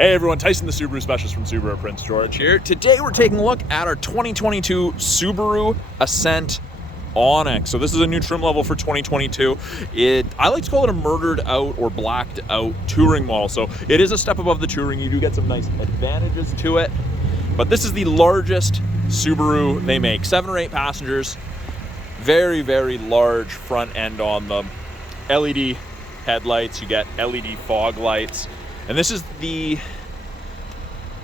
Hey everyone, Tyson the Subaru Specialist from Subaru Prince George here. Today we're taking a look at our 2022 Subaru Ascent Onyx. So this is a new trim level for 2022. I like to call it a murdered out or blacked out touring model. So it is a step above the touring. You do get some nice advantages to it. But this is the largest Subaru they make. 7 or 8 passengers. Very, very large front end on them. LED headlights. You get LED fog lights. And this is the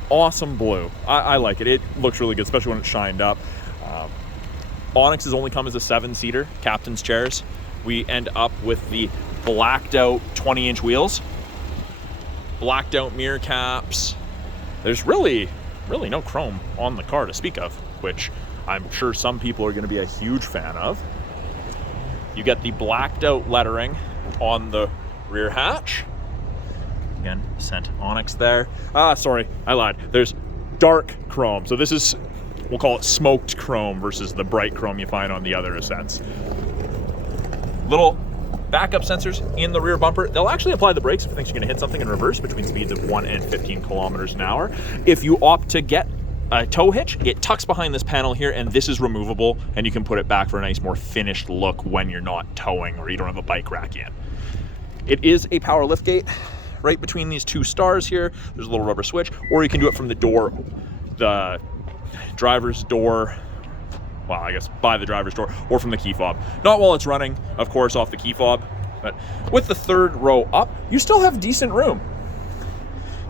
awesome blue. I like it. It looks really good, especially when it's shined up. Onyx has only come as a 7-seater, captain's chairs. We end up with the blacked out 20-inch wheels, blacked out mirror caps. There's really no chrome on the car to speak of, which I'm sure some people are going to be a huge fan of. You get the blacked out lettering on the rear hatch. Again, Ascent Onyx there. Sorry, I lied. There's dark chrome. So this is, we'll call it smoked chrome versus the bright chrome you find on the other Ascents. Little backup sensors in the rear bumper. They'll actually apply the brakes if it thinks you're gonna hit something in reverse between speeds of 1 and 15 kilometers an hour. If you opt to get a tow hitch, it tucks behind this panel here, and this is removable, and you can put it back for a nice, more finished look when you're not towing or you don't have a bike rack in. It is a power liftgate. Right between these two stars here, there's a little rubber switch, or you can do it from the door, the driver's door, well, I guess by the driver's door, or from the key fob. Not while it's running, of course, off the key fob, but with the third row up, you still have decent room.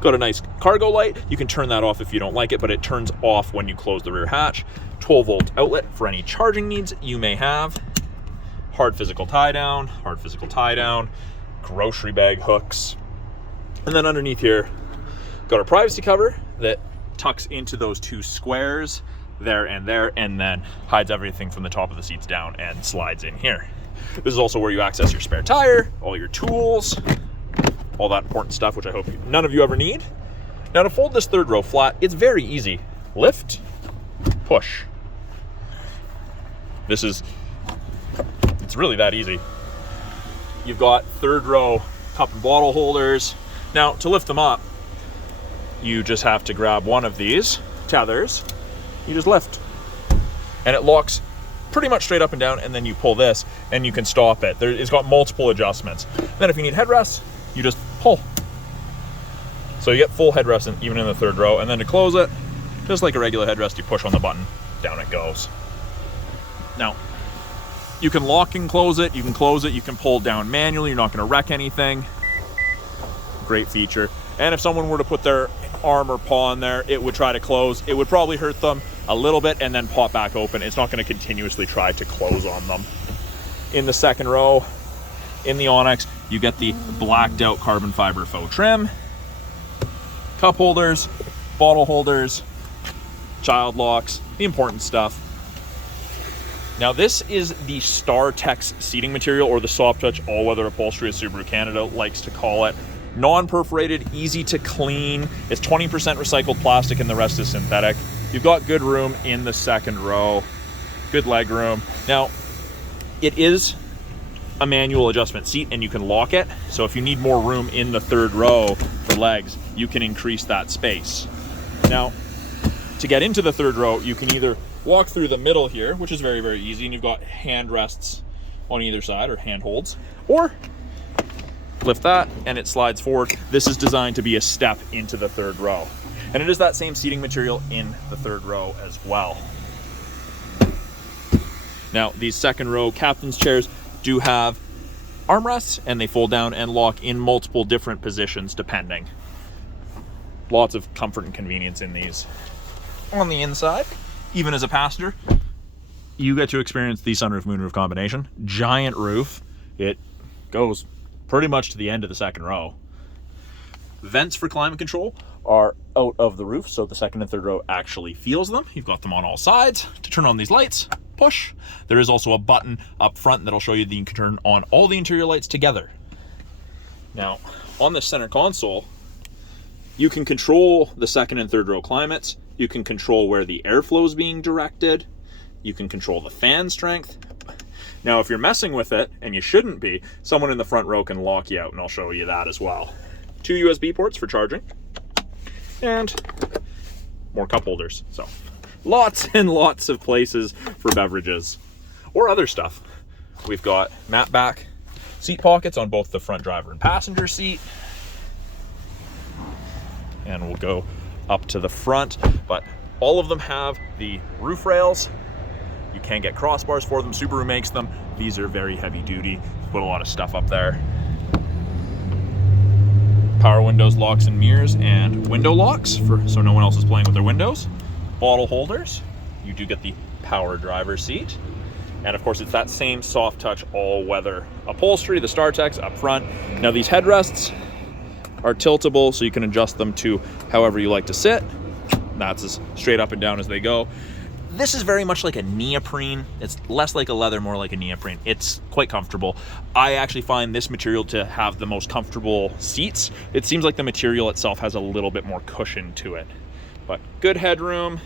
Got a nice cargo light. You can turn that off if you don't like it, but it turns off when you close the rear hatch. 12-volt outlet for any charging needs you may have. Hard physical tie down, grocery bag hooks. And then underneath here, got a privacy cover that tucks into those two squares there, and then hides everything from the top of the seats down and slides in here. This is also where you access your spare tire, all your tools, all that important stuff, which I hope none of you ever need. Now to fold this third row flat, it's very easy. Lift, push. It's really that easy. You've got third row cup and bottle holders. Now, to lift them up, you just have to grab one of these tethers. You just lift. And it locks pretty much straight up and down, and then you pull this, and you can stop it. It's got multiple adjustments. Then if you need headrests, you just pull. So you get full headrest even in the third row, and then to close it, just like a regular headrest, you push on the button, down it goes. Now, you can lock and close it, you can pull it down manually, you're not gonna wreck anything. Great feature. And if someone were to put their arm or paw in there, it would try to close. It would probably hurt them a little bit and then pop back open. It's not going to continuously try to close on them. In the second row, in the Onyx, you get the blacked out carbon fiber faux trim, cup holders, bottle holders, child locks, the important stuff. Now this is the StarTex seating material, or the soft touch all-weather upholstery as Subaru Canada likes to call it. Non-perforated, easy to clean. It's 20% recycled plastic and the rest is synthetic. You've got good room in the second row, good leg room. Now, it is a manual adjustment seat and you can lock it. So if you need more room in the third row for legs, you can increase that space. Now, to get into the third row, you can either walk through the middle here, which is very, very easy, and you've got hand rests on either side, or hand holds, or lift that and it slides forward. This is designed to be a step into the third row. And it is that same seating material in the third row as well. Now, these second row captain's chairs do have armrests, and they fold down and lock in multiple different positions depending. Lots of comfort and convenience in these. On the inside, even as a passenger, you get to experience the sunroof moonroof combination. Giant roof. It goes pretty much to the end of the second row. Vents for climate control are out of the roof, so the second and third row actually feels them. You've got them on all sides. To turn on these lights, push. There is also a button up front that'll show you that you can turn on all the interior lights together. Now, on the center console, you can control the second and third row climates. You can control where the airflow is being directed. You can control the fan strength. Now, if you're messing with it, and you shouldn't be, someone in the front row can lock you out, and I'll show you that as well. 2 USB ports for charging. and more cup holders. So lots and lots of places for beverages or other stuff. We've got matte back seat pockets on both the front driver and passenger seat. And we'll go up to the front, but all of them have the roof rails. You can get crossbars for them. Subaru makes them. These are very heavy duty. Put a lot of stuff up there. Power windows, locks and mirrors, and window locks so no one else is playing with their windows. Bottle holders. You do get the power driver seat. And of course, it's that same soft touch all-weather upholstery, the StarTex up front. Now these headrests are tiltable, so you can adjust them to however you like to sit. That's as straight up and down as they go. This is very much like a neoprene. It's less like a leather, more like a neoprene. It's quite comfortable. I actually find this material to have the most comfortable seats. It seems like the material itself has a little bit more cushion to it. But good headroom,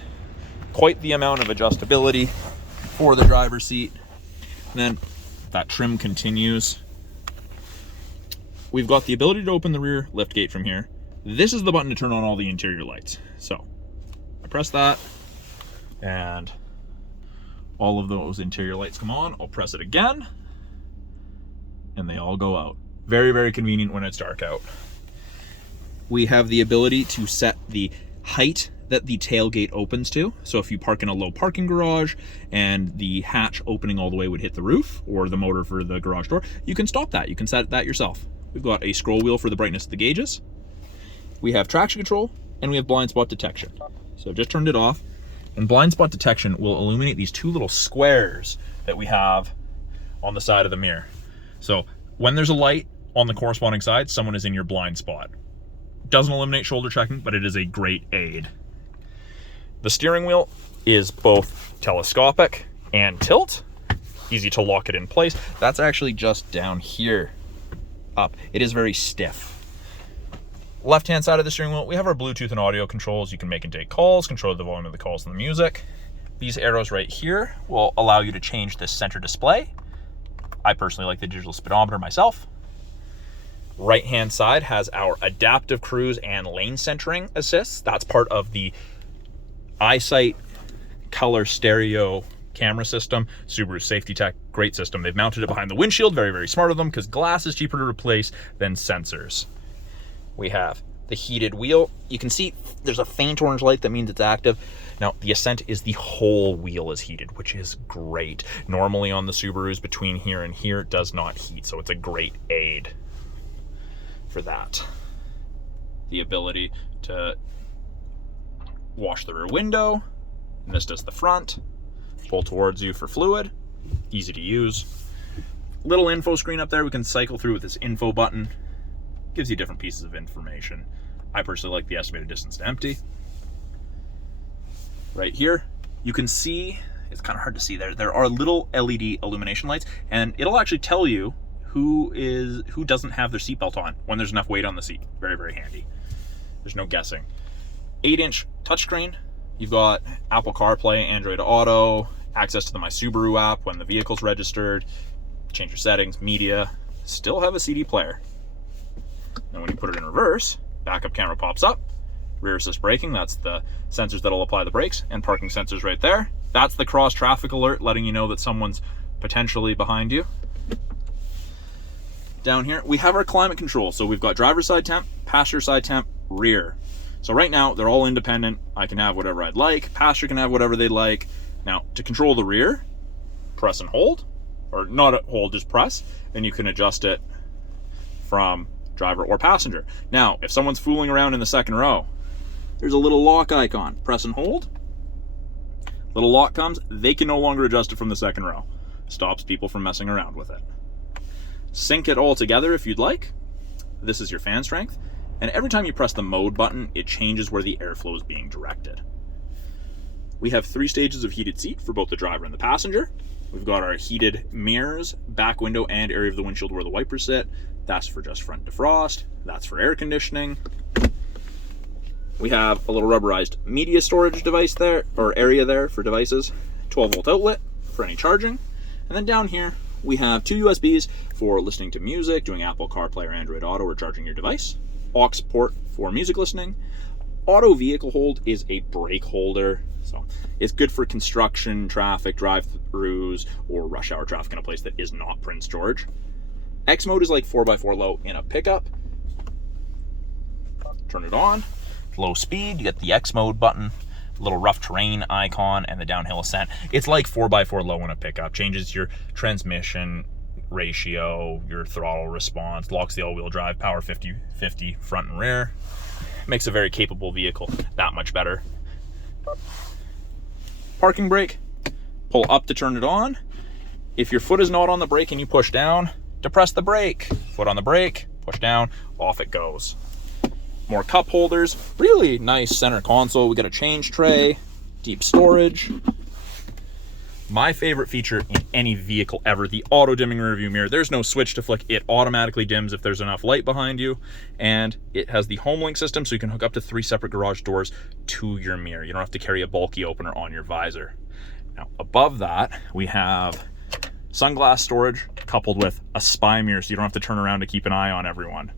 quite the amount of adjustability for the driver's seat. And then that trim continues. We've got the ability to open the rear lift gate from here. This is the button to turn on all the interior lights. So I press that and all of those interior lights come on. I'll press it again and they all go out. Very, very convenient when it's dark out. We have the ability to set the height that the tailgate opens to. So if you park in a low parking garage and the hatch opening all the way would hit the roof or the motor for the garage door, you can stop that. You can set that yourself. We've got a scroll wheel for the brightness of the gauges. We have traction control and we have blind spot detection. So just turned it off, and blind spot detection will illuminate these two little squares that we have on the side of the mirror. So when there's a light on the corresponding side, someone is in your blind spot. Doesn't eliminate shoulder checking, but it is a great aid. The steering wheel is both telescopic and tilt. Easy to lock it in place. That's actually just down here up. It is very stiff. Left-hand side of the steering wheel, we have our Bluetooth and audio controls. You can make and take calls, control the volume of the calls and the music. These arrows right here will allow you to change this center display. I personally like the digital speedometer myself. Right-hand side has our adaptive cruise and lane centering assists. That's part of the EyeSight color stereo camera system. Subaru safety tech, great system. They've mounted it behind the windshield. Very, very smart of them, because glass is cheaper to replace than sensors. We have the heated wheel. You can see there's a faint orange light that means it's active. Now, the Ascent is the whole wheel is heated, which is great. Normally on the Subarus, between here and here, it does not heat, so it's a great aid for that. The ability to wash the rear window, and this does the front. Pull towards you for fluid, easy to use. Little info screen up there we can cycle through with this info button. Gives you different pieces of information. I personally like the estimated distance to empty. Right here, you can see, it's kind of hard to see there are little LED illumination lights, and it'll actually tell you who doesn't have their seatbelt on when there's enough weight on the seat. Very, very handy. There's no guessing. 8-inch touchscreen. You've got Apple CarPlay, Android Auto, access to the My Subaru app when the vehicle's registered, change your settings, media, still have a CD player. And when you put it in reverse, backup camera pops up, rear assist braking, that's the sensors that'll apply the brakes, and parking sensors right there. That's the cross traffic alert, letting you know that someone's potentially behind you. Down here, we have our climate control. So we've got driver's side temp, passenger side temp, rear. So right now, they're all independent. I can have whatever I'd like. Passenger can have whatever they'd like. Now, to control the rear, press and hold, or not hold, just press, and you can adjust it from driver or passenger. Now, if someone's fooling around in the second row, there's a little lock icon. Press and hold. Little lock comes. They can no longer adjust it from the second row. Stops people from messing around with it. Sync it all together if you'd like. This is your fan strength. And every time you press the mode button, it changes where the airflow is being directed. We have 3 stages of heated seat for both the driver and the passenger. We've got our heated mirrors, back window, and area of the windshield where the wipers sit. That's for just front defrost. That's for air conditioning. We have a little rubberized media storage device there, or area there for devices. 12-volt outlet for any charging. And then down here, we have 2 USBs for listening to music, doing Apple CarPlay or Android Auto, or charging your device. Aux port for music listening. Auto vehicle hold is a brake holder. So it's good for construction, traffic, drive-throughs, or rush hour traffic in a place that is not Prince George. X mode is like 4x4 low in a pickup. Turn it on. Low speed, you get the X mode button, little rough terrain icon, and the downhill ascent. It's like 4x4 low in a pickup. Changes your transmission ratio, your throttle response, locks the all-wheel drive, power 50/50 front and rear. Makes a very capable vehicle that much better. Parking brake, pull up to turn it on. If your foot is not on the brake and you push down, depress the brake. Foot on the brake, push down, off it goes. More cup holders, really nice center console. We got a change tray, deep storage. My favorite feature in any vehicle ever, the auto dimming rearview mirror. There's no switch to flick. It automatically dims if there's enough light behind you. And it has the home link system, so you can hook up to 3 separate garage doors to your mirror. You don't have to carry a bulky opener on your visor. Now, above that, we have sunglass storage coupled with a spy mirror, so you don't have to turn around to keep an eye on everyone.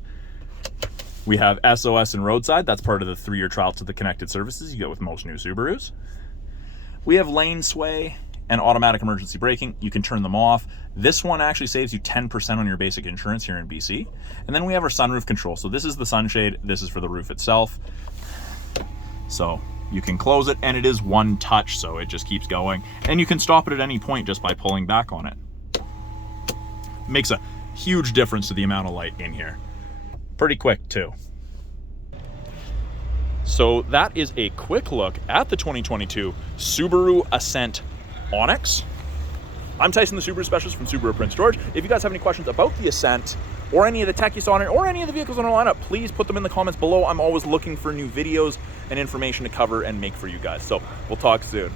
We have SOS and roadside. That's part of the 3-year trial to the connected services you get with most new Subarus. We have lane sway and automatic emergency braking. You can turn them off. This one actually saves you 10% on your basic insurance here in BC. And then we have our sunroof control. So this is the sunshade. This is for the roof itself. So you can close it, and it is one touch, so it just keeps going. And you can stop it at any point just by pulling back on it. Makes a huge difference to the amount of light in here. Pretty quick too. So that is a quick look at the 2022 Subaru Ascent Onyx. I'm Tyson, the Subaru specialist from Subaru Prince George. If you guys have any questions about the Ascent or any of the tech you saw on it or any of the vehicles on our lineup, please put them in the comments below. I'm always looking for new videos and information to cover and make for you guys. So we'll talk soon.